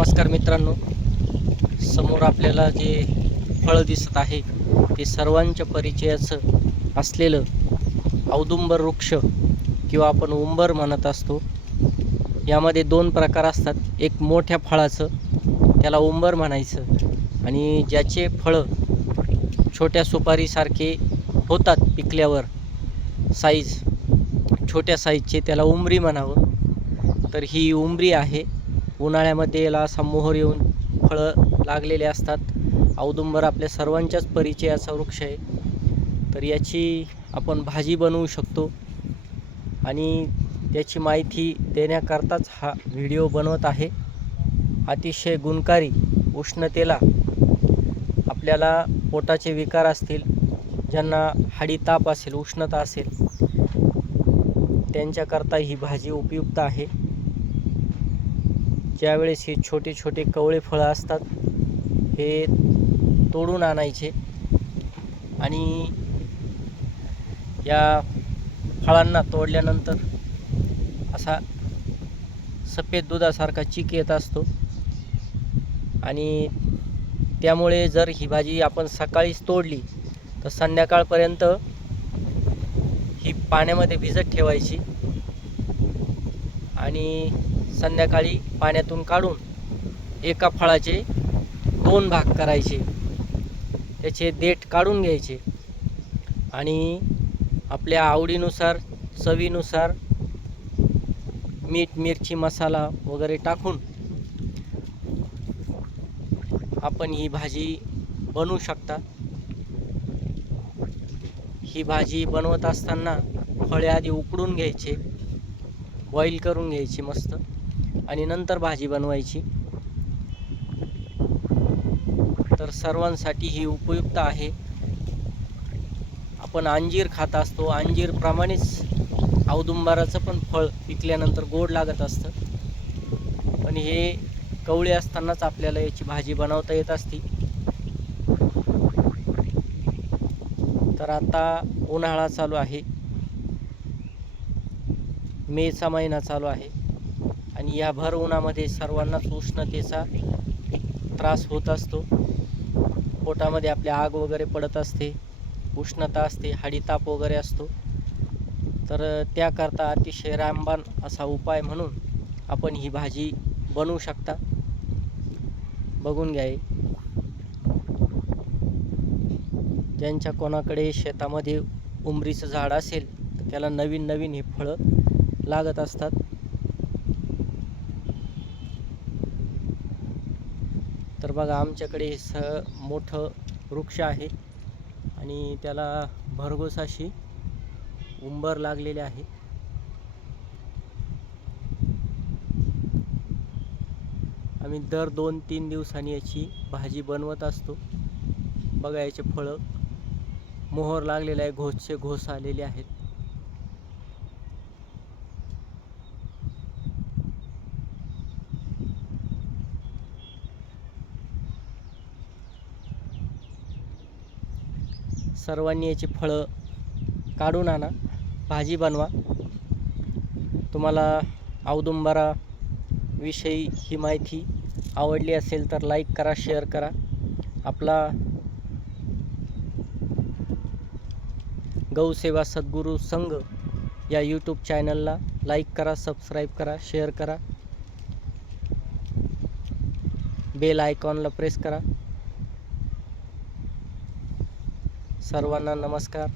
नमस्कार मित्रांनो. समोर आपल्याला जे फळ दिसत आहे ते सर्वांच्या परिचयाचं असलेलं औदुंबर वृक्ष किंवा आपण उंबर म्हणत असतो यामध्ये दोन प्रकार असतात. एक मोठ्या फळाचं त्याला उंबर म्हणायचं. आणि ज्याचे फळं छोट्या सुपारीसारखे होतात पिकल्यावर साईज छोट्या साईजचे त्याला उमरी म्हणावं. तर ही उमरी आहे. उन्हाळ्यामध्ये याला असा मोहर येऊन फळं लागलेले असतात. औदुंबर आपल्या सर्वांच्याच परिचयाचा वृक्ष आहे. तर याची आपण भाजी बनवू शकतो. आणि त्याची माहिती देण्याकरताच हा व्हिडिओ बनवत आहे. अतिशय गुणकारी उष्णतेला आपल्याला पोटाचे विकार असतील ज्यांना हाडी ताप असेल उष्णता असेल त्यांच्याकरता ही भाजी उपयुक्त आहे. ज्यावेळेस हे छोटे छोटे कवळे फळं असतात हे तोडून आणायचे. आणि या फळांना तोडल्यानंतर असा सफेद दुधासारखा चीक येत असतो. आणि त्यामुळे जर ही भाजी आपण सकाळीच तोडली तर संध्याकाळपर्यंत ही पाण्यामध्ये भिजत ठेवायची. आणि संध्याकाळी पाण्यातून काढून एका फळाचे दोन भाग करायचे. त्याचे देठ काढून घ्यायचे. आणि आपल्या आवडीनुसार चवीनुसार मीठ मिरची मसाला वगैरे टाकून आपण ही भाजी बनवू शकता. ही भाजी बनवत असताना फळे आधी उकडून घ्यायचे. बॉईल करून घ्यायची मस्त. आणि नंतर भाजी बनवायची. तर सर्वांसाठी ही उपयुक्त आहे. आपण अंजीर खात असतो. अंजीरप्रमाणेच औदुंबाराचं पण फळ पिकल्यानंतर गोड लागत असतं. पण हे कवळे असतानाच आपल्याला याची भाजी बनवता येत असती. तर आता उन्हाळा चालू आहे. मेचा महिना चालू आहे. आणि या भर उन्हामध्ये सर्वांनाच उष्णतेचा त्रास होत असतो. पोटामध्ये आपल्या आग वगैरे पडत असते उष्णता असते हाडीताप वगैरे असतो. तर त्याकरता अतिशय रामबाण असा उपाय म्हणून आपण ही भाजी बनवू शकता. बघून घ्या ज्यांच्या कोणाकडे शेतामध्ये उमरीचं झाड असेल तर त्याला नवीन नवीन हे फळं लागत असतात. तर बघा आमच्याकडे हे स मोठं वृक्ष आहे आणि त्याला भरघोस अशी उंबर लागलेली आहे. आम्ही दर दोन तीन दिवसांनी याची भाजी बनवत असतो. बघा याचे फळं मोहर लागलेले आहे घोसचे घोस आलेले आहेत. सर्वांनी याची फळं काढून आणा. भाजी बनवा. तुम्हाला औदुंबरा विषयी ही माहिती आवडली असेल तर लाईक करा शेअर करा. आपला गौसेवा सद्गुरू संघ या यूट्यूब चॅनलला लाईक करा सबस्क्राईब करा शेअर करा. बेल आयकॉनला प्रेस करा. सर्वांना नमस्कार.